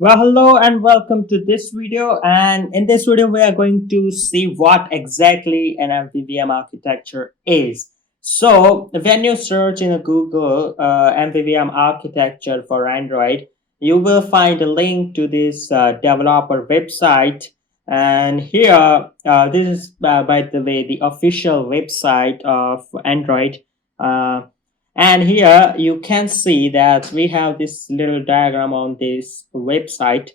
Well, hello and welcome to this video. And in this video, we are going to see what exactly an MVVM architecture is. So, when you search in a Google MVVM architecture for Android, you will find a link to this developer website. And here, this is, by the way, the official website of Android. Uh, and here you can see that we have this little diagram on this website.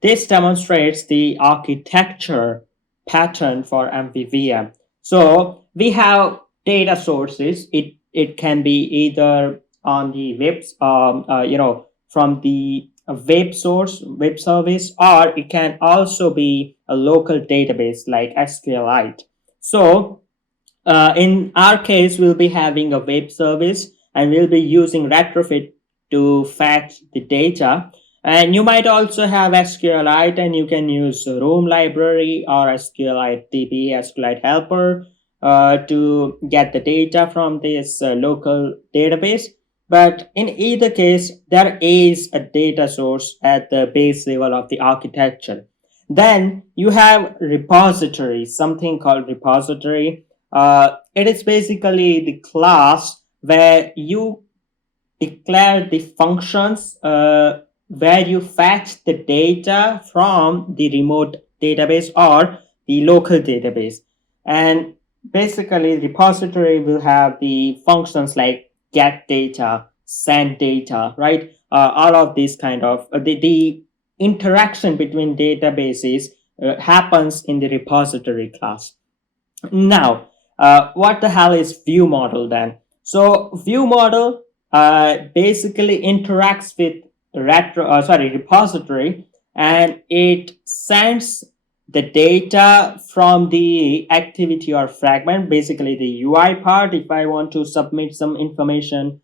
This demonstrates the architecture pattern for MVVM. So we have data sources. It can be either on the from the web source, web service, or it can also be a local database like SQLite. So in our case, we'll be having a web service and we'll be using retrofit to fetch the data. And you might also have SQLite and you can use Room library or SQLite DB, SQLite helper to get the data from this local database. But in either case, there is a data source at the base level of the architecture. Then you have repository, something called repository. It is basically the class where you declare the functions where you fetch the data from the remote database or the local database. And basically, repository will have the functions like get data, send data, right? All of these kind of the interaction between databases happens in the repository class. Now, what the hell is view model then? So view model basically interacts with repository, and it sends the data from the activity or fragment, basically the UI part. If I want to submit some information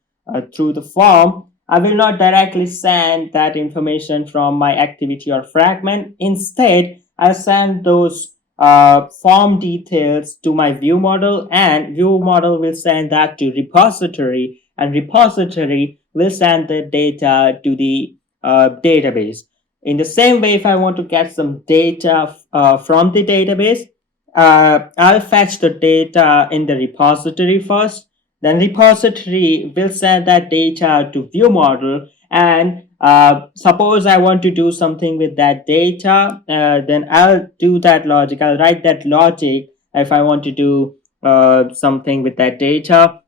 through the form, I will not directly send that information from my activity or fragment. Instead, I'll send those form details to my view model, and view model will send that to repository, and repository will send the data to the database. In the same way, if I want to get some data from the database, I'll fetch the data in the repository first. Then repository will send that data to view model, and suppose I want to do something with that data, then I'll do that logic. I'll write that logic. If I want to do something with that data,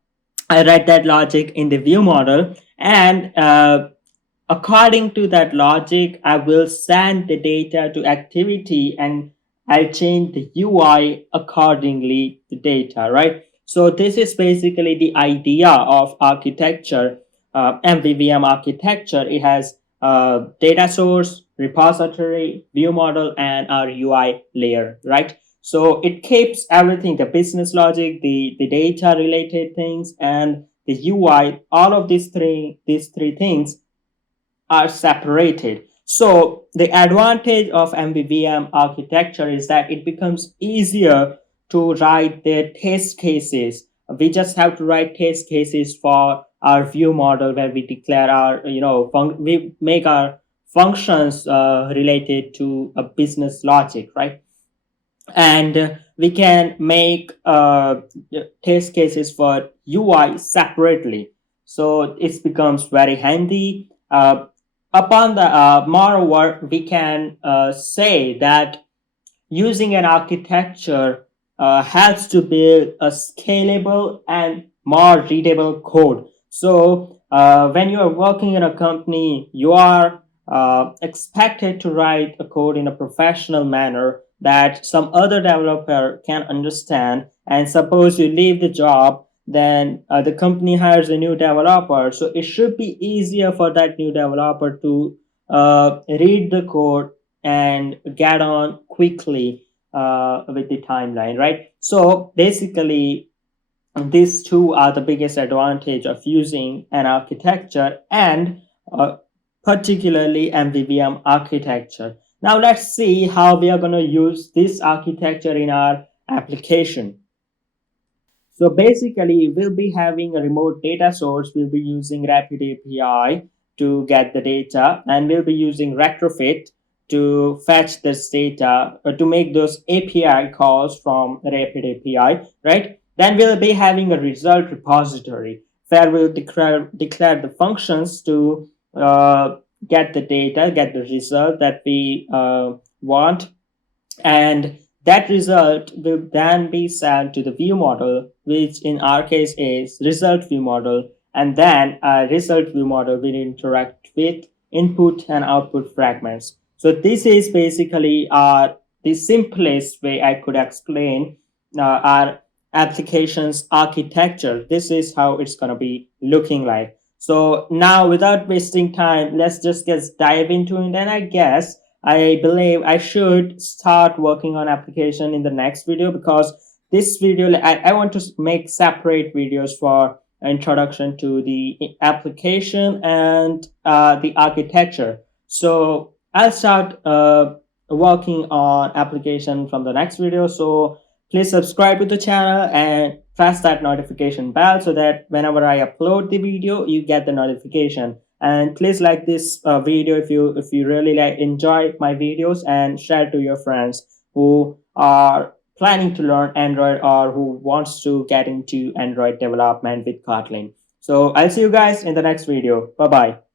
I write that logic in the view model, and according to that logic, I will send the data to activity, and I'll change the UI accordingly the data, right? So this is basically the idea of architecture, MVVM architecture. It has data source, repository, view model, and our UI layer, right? So it keeps everything, the business logic, the data related things, and the UI, all of these three things are separated. So the advantage of MVVM architecture is that it becomes easier to write the test cases. We just have to write test cases for our view model where we declare our, we make our functions related to a business logic, right? And we can make test cases for UI separately. So it becomes very handy. Upon the moreover, we can say that using an architecture helps to build a scalable and more readable code. So when you are working in a company, you are expected to write a code in a professional manner that some other developer can understand. And suppose you leave the job, then the company hires a new developer. So it should be easier for that new developer to read the code and get on quickly with the timeline, right? So basically, these two are the biggest advantage of using an architecture, and particularly MVVM architecture. Now let's see how we are going to use this architecture in our application. So basically, we'll be having a remote data source. We'll be using Rapid API, to get the data, and we'll be using retrofit to fetch this data, to make those API calls from Rapid API, right? Then we'll be having a result repository where we'll declare the functions to get the data, get the result that we want, and that result will then be sent to the view model, which in our case is result view model, and then a result view model will interact with input and output fragments. So this is basically the simplest way I could explain our application's architecture. This is how it's going to be looking like. So now, without wasting time, let's just dive into it. And I believe I should start working on application in the next video, because this video, I want to make separate videos for introduction to the application and the architecture. So I'll start working on application from the next video. So please subscribe to the channel and press that notification bell so that whenever I upload the video, you get the notification. And please like this video if you really enjoy my videos, and share to your friends who are planning to learn Android or who wants to get into Android development with Kotlin. So I'll see you guys in the next video. Bye bye.